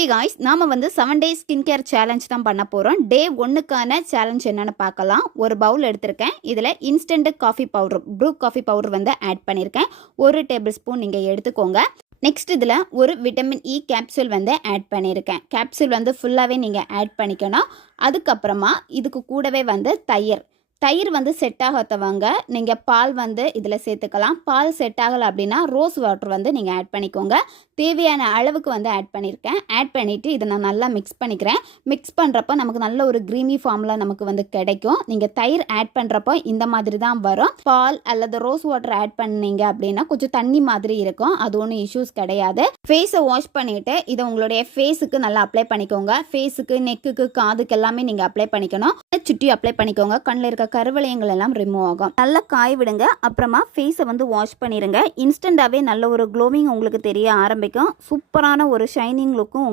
Hey guys, நாம வந்து 7 days skin care challenge தான் பண்ண போகிறோம். டே 1க்கான சேலஞ்ச் என்னென்னு பார்க்கலாம். ஒரு பவுல் எடுத்திருக்கேன். இதில் instant coffee powder, Bru coffee powder வந்து ஆட் பண்ணியிருக்கேன். 1 டேபிள் ஸ்பூன் நீங்கள் எடுத்துக்கோங்க. நெக்ஸ்ட் இதில் ஒரு விட்டமின் இ கேப்சூல் வந்து ஆட் பண்ணியிருக்கேன். கேப்சூல் வந்து ஃபுல்லாகவே நீங்கள் ஆட் பண்ணிக்கணும். அதுக்கப்புறமா இதுக்கு கூடவே வந்து தயிர் வந்து செட் ஆகாதவங்க நீங்கள் பால் வந்து இதில் சேர்த்துக்கலாம். பால் செட் ஆகலை அப்படின்னா ரோஸ் வாட்டர் வந்து நீங்கள் ஆட் பண்ணிக்கோங்க. தேவையான அளவுக்கு வந்து ஆட் பண்ணியிருக்கேன். ஆட் பண்ணிவிட்டு இதை நான் நல்லா மிக்ஸ் பண்ணிக்கிறேன். மிக்ஸ் பண்ணுறப்போ நமக்கு நல்ல ஒரு க்ரீமி ஃபார்மில் நமக்கு வந்து கிடைக்கும். நீங்கள் தயிர் ஆட் பண்ணுறப்போ இந்த மாதிரி தான் வரும். பால் அல்லது ரோஸ் வாட்டர் ஆட் பண்ணீங்க அப்படின்னா கொஞ்சம் தண்ணி மாதிரி இருக்கும். அது ஒன்றும் இஷ்யூஸ் கிடையாது. ஃபேஸை வாஷ் பண்ணிவிட்டு இதை உங்களுடைய ஃபேஸுக்கு நல்லா அப்ளை பண்ணிக்கோங்க. ஃபேஸுக்கு, நெக்குக்கு, காதுக்கு எல்லாமே நீங்கள் அப்ளை பண்ணிக்கணும். சுட்டி அப்ளை பண்ணிக்கோங்க. கண்ணில் இருக்க கருவளையங்கள் எல்லாம் ரிமூவ் ஆகும். நல்லா காய விடுங்க. அப்புறமா ஃபேஸை வந்து வாஷ் பண்ணிடுங்க. இன்ஸ்டண்டாகவே நல்ல ஒரு க்ளோவிங் உங்களுக்கு தெரிய ஆரம்பிக்கும். சூப்பரான ஒரு ஷைனிங் லுக்கும்